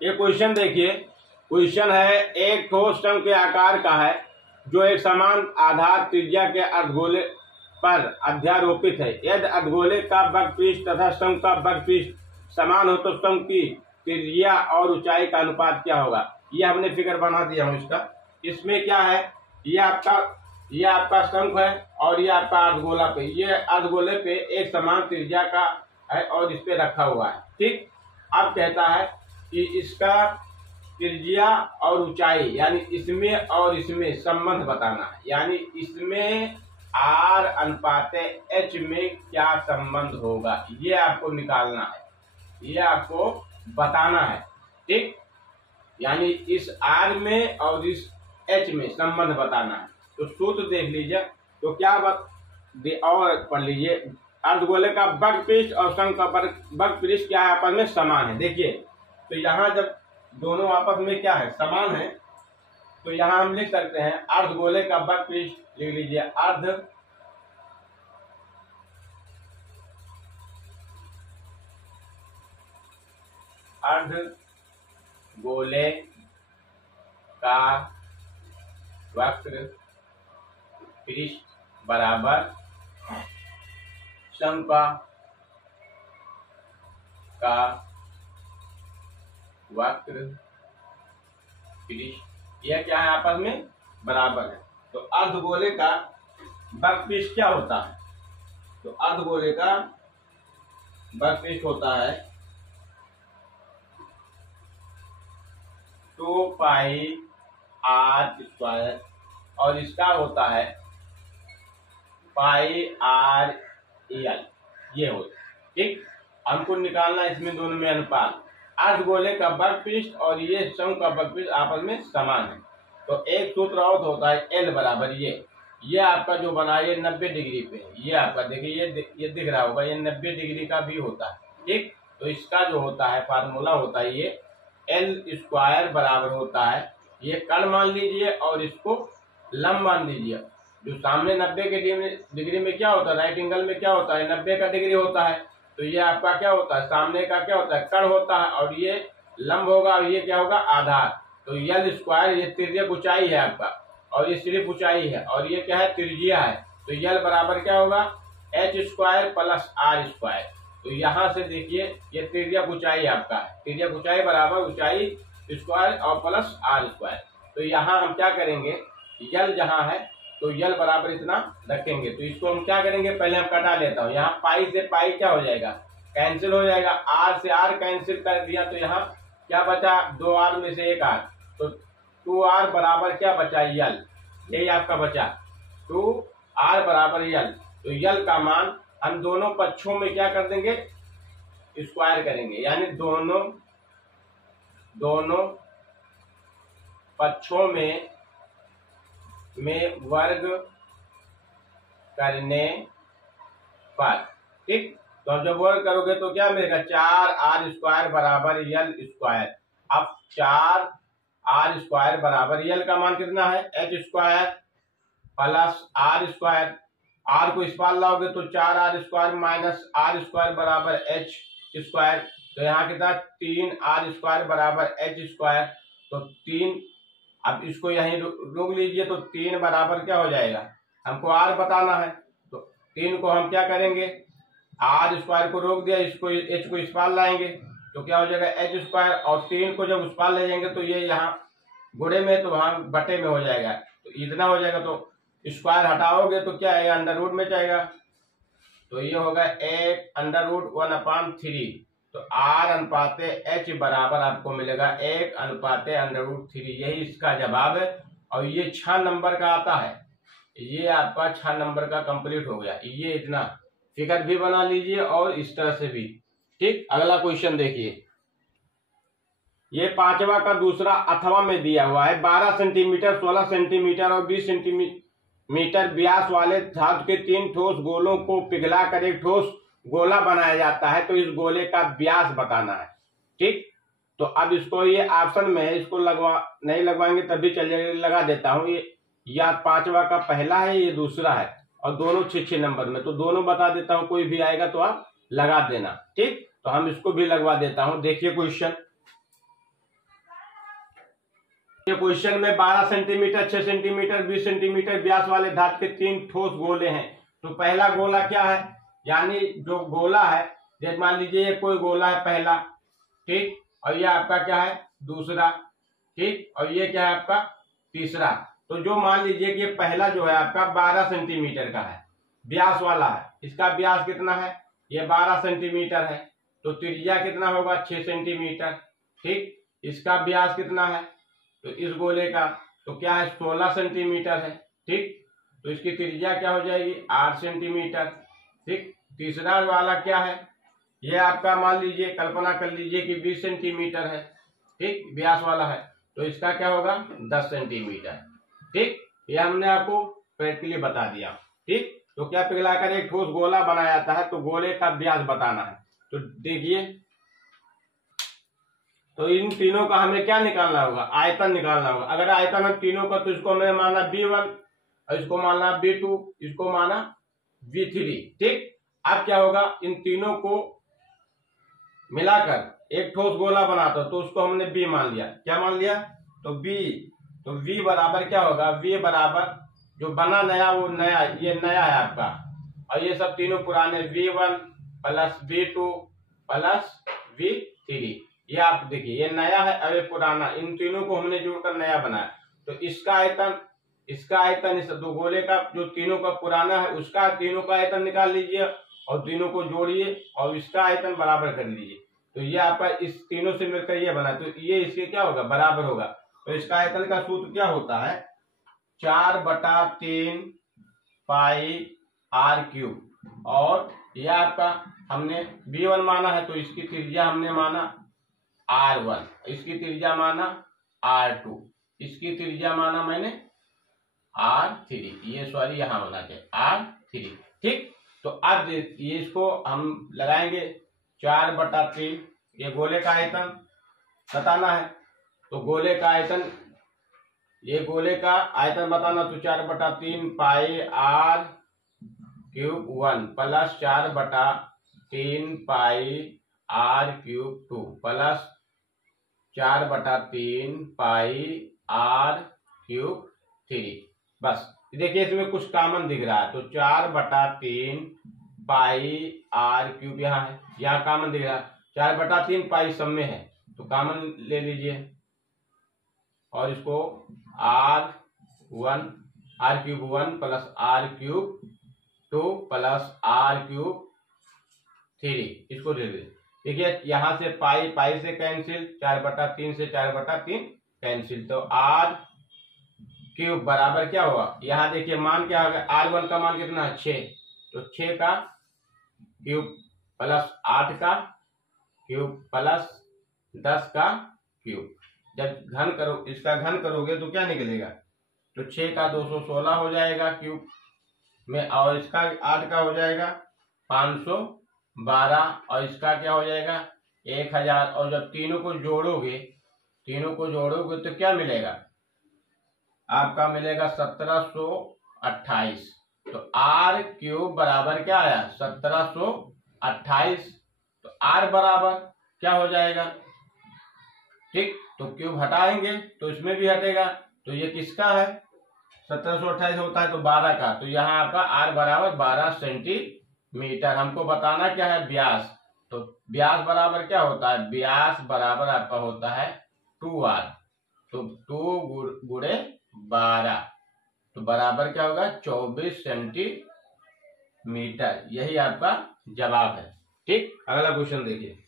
ये क्वेश्चन देखिए, क्वेश्चन है एक ठोस शंकु के आकार का है जो एक समान आधार त्रिज्या के अर्धगोले पर अध्यारोपित है। यदि अर्धगोले का वक्रपृष्ठ तथा शंकु का वक्रपृष्ठ समान हो तो शंकु की त्रिज्या और ऊंचाई का अनुपात क्या होगा। ये हमने फिगर बना दिया हूँ इसका। इसमें क्या है, ये आपका शंकु है और ये आपका अर्धगोला पे, ये अर्धगोले पे एक समान त्रिज्या का है और इस पे रखा हुआ है। ठीक, अब कहता है कि इसका त्रिज्या और ऊंचाई यानी इसमें और इसमें संबंध बताना है, यानी इसमें R अनुपात H में क्या संबंध होगा, ये आपको निकालना है, ये आपको बताना है। ठीक, यानी इस R में और इस H में संबंध बताना है। तो सूत्र देख लीजिए, तो क्या और पढ़ लीजिए, अर्धगोले का वक्रपृष्ठ और शंकु का वक्रपृष्ठ क्या है, आपस में समान है। देखिए, तो यहाँ जब दोनों आपस में क्या है, समान है, तो यहाँ हम लिख सकते हैं अर्धगोले का वक्रपृष्ठ, लिख लीजिए अर्धगोले का वक्रपृष्ठ बराबर शंकु का वक्रपृष्ठ, यह क्या है, आपस में बराबर है। तो अर्धगोले का वक्रपृष्ठ क्या होता है, तो अर्धगोले का वक्रपृष्ठ होता है 2 पाई r स्क्वायर और इसका होता है पाई r l, ये होता है। ठीक, हमको निकालना इसमें दोनों में अनुपात। अर्धगोले का वक्रपृष्ठ और ये शंकु का वक्रपृष्ठ आपस में समान है, तो एक सूत्र और होता है L बराबर ये आपका जो बना है 90 डिग्री पे, ये आपका देखिए ये दिख रहा होगा, ये 90 डिग्री का भी होता है। ठीक, तो इसका जो होता है फार्मूला होता है ये L स्क्वायर बराबर होता है, ये कर्ण मान लीजिए और इसको लंब मान लीजिए। जो सामने 90 के डिग्री में क्या होता है, राइट एंगल में क्या होता है, 90 का डिग्री होता है, तो ये आपका क्या होता है, सामने का क्या होता है, कर्ण होता है, और ये लंब होगा और ये क्या होगा, आधार। तो L स्क्वायर, ये तिर्यक ऊंचाई है आपका और ये सिर्फ ऊंचाई है, और ये क्या है, त्रिज्या है। तो L बराबर क्या होगा, H square plus R square. तो यहाँ से देखिए ये तिर्यक ऊंचाई आपका है, तिर्यक ऊंचाई बराबर ऊंचाई स्क्वायर और प्लस R स्क्वायर। तो यहाँ हम क्या करेंगे, L जहाँ है तो L बराबर इतना रखेंगे। तो इसको हम क्या करेंगे, पहले हम कटा लेता हूँ। यहाँ पाई से पाई क्या हो जाएगा, कैंसिल हो जाएगा, R से R कैंसिल कर दिया, तो यहाँ क्या बचा, 2R में से 1R, तो 2R बराबर क्या बचा, L, यही आपका बचा 2R बराबर L। तो L का मान हम दोनों पक्षों में क्या कर देंगे, स्क्वायर करेंगे, यानी दोनों पक्षों में वर्ग करने पर। ठीक, तो जब वर्ग करोगे तो क्या मिलेगा, 4R स्क्वायर बराबर L स्क्वायर। अब 4R स्क्वायर बराबर L का मान कितना है, H square plus R square. R को इस पार लाओगे तो 4R square minus R square बराबर H स्क्वायर। तो यहाँ कितना, 3R स्क्वायर बराबर H स्क्वायर। तो 3, अब इसको यहीं रोक लीजिए, तो 3 बराबर क्या हो जाएगा, हमको R बताना है, तो 3 को हम क्या करेंगे, R स्क्वायर को रोक दिया, इसको H को इस पार लाएंगे तो क्या हो जाएगा, H स्क्वायर, और 3 को जब उस पार ले जाएंगे तो ये यहाँ गुणे में तो वहां बटे में हो जाएगा, तो इतना हो जाएगा। तो स्क्वायर हटाओगे तो क्या है, अंडर रूट में जाएगा, तो ये होगा 1/√1/3। तो R अनुपात H बराबर आपको मिलेगा 1/√3, यही इसका जवाब है। और ये 6 नंबर का आता है, ये आपका 6 नंबर का कंप्लीट हो गया। ये इतना फिगर भी बना लीजिए और इस तरह से भी। ठीक, अगला क्वेश्चन देखिए, ये 5वां का दूसरा अथवा में दिया हुआ है, 12 सेंटीमीटर, 16 सेंटीमीटर और 20 सेंटीमीटर व्यास वाले धातु के 3 ठोस गोलों को पिघलाकर एक ठोस गोला बनाया जाता है, तो इस गोले का व्यास बताना है। ठीक, तो अब इसको ये ऑप्शन में है, इसको नहीं लगवाएंगे तभी चलिए, लगा देता हूँ। ये या 5वां का पहला है, ये दूसरा है, और दोनों 6 नंबर में, तो दोनों बता देता हूँ, कोई भी आएगा तो आप लगा देना। ठीक, तो हम इसको भी लगवा देता हूँ। देखिए क्वेश्चन, ये क्वेश्चन में 12 सेंटीमीटर, 6 सेंटीमीटर, 20 सेंटीमीटर व्यास वाले धातु के 3 ठोस गोले हैं। तो पहला गोला क्या है, यानी जो गोला है, जैसे मान लीजिए ये कोई गोला है पहला, ठीक, और ये आपका क्या है दूसरा, ठीक, और ये क्या है आपका तीसरा। तो जो मान लीजिए कि पहला जो है आपका 12 सेंटीमीटर का है, व्यास वाला है, इसका व्यास कितना है, ये 12 सेंटीमीटर है, तो त्रिज्या कितना होगा 6 सेंटीमीटर, ठीक। इसका व्यास कितना है, तो इस गोले का तो क्या है 16 सेंटीमीटर है, ठीक, तो इसकी त्रिज्या क्या हो जाएगी 8 सेंटीमीटर, ठीक। तीसरा वाला क्या है, ये आपका मान लीजिए कल्पना कर लीजिए कि 20 सेंटीमीटर है, ठीक, व्यास वाला है, तो इसका क्या होगा 10 सेंटीमीटर, ठीक। ये हमने आपको प्रैक्टिकली बता दिया, ठीक। तो क्या पिघलाकर एक ठोस गोला बनाया जाता है, तो गोले का व्यास बताना है। तो देखिए, तो इन तीनों का हमें क्या निकालना होगा, आयतन निकालना होगा। अगर आयतन हम तीनों का, तो इसको हमें माना B1 और इसको माना B2, इसको माना B3, ठीक। अब क्या होगा, इन तीनों को मिलाकर एक ठोस गोला बनाता, तो उसको हमने B मान लिया। क्या मान लिया, तो B, तो V बराबर क्या होगा, V बराबर जो बना नया वो नया, ये नया है आपका, और ये सब तीनों पुराने, V1 plus B2 plus V3। ये आप देखिए, ये नया है और ये पुराना, इन तीनों को हमने जोड़कर नया बनाया। तो इसका आयतन इस दो गोले का जो तीनों का पुराना है उसका तीनों का आयतन निकाल लीजिए और तीनों को जोड़िए और इसका आयतन बराबर कर लीजिए। तो ये आपका इस तीनों से मिलकर ये बना, तो ये इसके क्या होगा बराबर होगा। तो इसका आयतन का सूत्र क्या होता है, 4/3 पाई r³। और यह आपका हमने B1 माना है, तो इसकी त्रिज्या हमने माना R1, इसकी त्रिज्या माना R2, इसकी त्रिज्या माना मैंने R3, ये सॉरी यहाँ होना चाहिए R3, ठीक। तो अब ये इसको हम लगाएंगे 4/3, ये गोले का आयतन बताना है। तो गोले का आयतन, ये गोले का आयतन बताना, तो 4/3 पाई r³1 प्लस 4/3 पाई r³2 प्लस 4/3 पाई r³3। बस देखिए इसमें कुछ कॉमन दिख रहा है, तो 4/3 पाई r³ यहाँ है, यहाँ कॉमन दिख रहा है, 4/3 पाई सब में है, तो कॉमन ले लीजिए और इसको r³1 plus r³2 plus r³3 इसको दे दे। देखिए यहां से पाई पाई से कैंसिल, 4/3 से 4/3 कैंसिल, तो r³ बराबर क्या हुआ, यहाँ देखिए मान क्या होगा, r1 का मान कितना है 6, तो 6 का क्यूब प्लस 8 का क्यूब प्लस 10 का क्यूब। जब घन करो, इसका घन करोगे तो क्या निकलेगा, तो 6 का 216 हो जाएगा क्यूब में, और इसका 8 का हो जाएगा 512, और इसका क्या हो जाएगा 1000। और जब तीनों को जोड़ोगे तो क्या मिलेगा, आपका मिलेगा 1728। तो r³ बराबर क्या आया 1728। तो r बराबर क्या हो जाएगा, ठीक, तो क्यूब हटाएंगे तो इसमें भी हटेगा, तो ये किसका है 1728 होता है तो 12 का, तो यहाँ आपका r बराबर 12 सेंटीमीटर। हमको बताना क्या है व्यास, तो व्यास बराबर क्या होता है, व्यास बराबर आपका होता है 2r, तो 2 गुणे 12, तो बराबर क्या होगा 24 सेंटीमीटर। यही आपका जवाब है, ठीक। अगला क्वेश्चन देखिए,